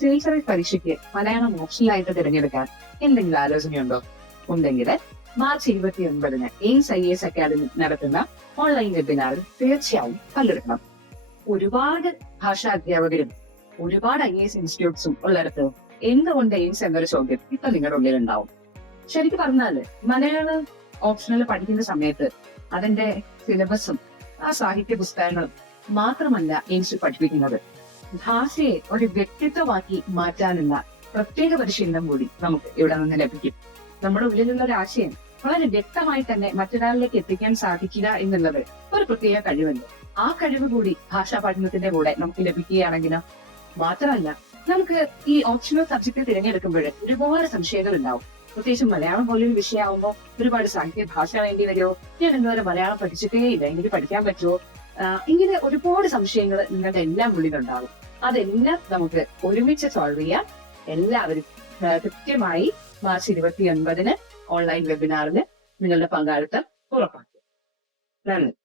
Civil service പരീക്ഷയ്ക്ക് മലയാളം ഓപ്ഷനിലായിട്ട് തിരഞ്ഞെടുക്കാൻ എന്തെങ്കിലും ആലോചനയുണ്ടോ? ഉണ്ടെങ്കിൽ മാർച്ച് 29-ന് എയിംസ് IAS അക്കാദമി നടത്തുന്ന ഓൺലൈൻ വെബിനാറിൽ തീർച്ചയായും പങ്കെടുക്കണം. ഒരുപാട് ഭാഷാ അധ്യാപകരും ഒരുപാട് IAS ഇൻസ്റ്റിറ്റ്യൂട്ട്സും ഉള്ളിടത്ത് എന്തുകൊണ്ട് എയിംസ് എന്നൊരു ചോദ്യം ഇപ്പൊ നിങ്ങളുടെ ഉള്ളിൽ ഉണ്ടാവും. ശരിക്കും പറഞ്ഞാല് മലയാളം ഓപ്ഷനിൽ പഠിക്കുന്ന സമയത്ത് അതിന്റെ സിലബസും ആ സാഹിത്യ പുസ്തകങ്ങളും മാത്രമല്ല എയിംസ് പഠിപ്പിക്കുന്നത്. ഭാഷയെ ഒരു വ്യക്തിത്വമാക്കി മാറ്റാനുള്ള പ്രത്യേക പരിശീലനം കൂടി നമുക്ക് ഇവിടെ നിന്ന് ലഭിക്കും. നമ്മുടെ ഉള്ളിലുള്ള ഒരു ആശയം വളരെ വ്യക്തമായി തന്നെ മറ്റൊരാളിലേക്ക് എത്തിക്കാൻ സാധിക്കുക എന്നുള്ളത് ഒരു പ്രത്യേക കഴിവുണ്ട്. ആ കഴിവ് കൂടി ഭാഷാ പഠനത്തിന്റെ കൂടെ നമുക്ക് ലഭിക്കുകയാണെങ്കിലോ. മാത്രമല്ല, നമുക്ക് ഈ ഓപ്ഷണൽ സബ്ജക്ട് തിരഞ്ഞെടുക്കുമ്പോൾ ഒരുപാട് സംശയങ്ങൾ ഉണ്ടാവും. പ്രത്യേകിച്ചും മലയാളം പോലൊരു വിഷയമാകുമ്പോൾ ഒരുപാട് സാഹിത്യ ഭാഷ വേണ്ടി വരുമോ, ഞാൻ ഇന്നുവരെ മലയാളം പഠിച്ചിട്ടേ ഇല്ല, എനിക്ക് പഠിക്കാൻ പറ്റുമോ, ഇങ്ങനെ ഒരുപാട് സംശയങ്ങൾ നിങ്ങളുടെ എല്ലാം ഉള്ളിലുണ്ടാവും. അതെല്ലാം നമുക്ക് ഒരുമിച്ച് സോൾവ് ചെയ്യാം. എല്ലാവരും കൃത്യമായി മാർച്ച് 29-ന് ഓൺലൈൻ വെബിനാറിന് നിങ്ങളുടെ പങ്കാളിത്തം ഉറപ്പാക്കും. നന്ദി.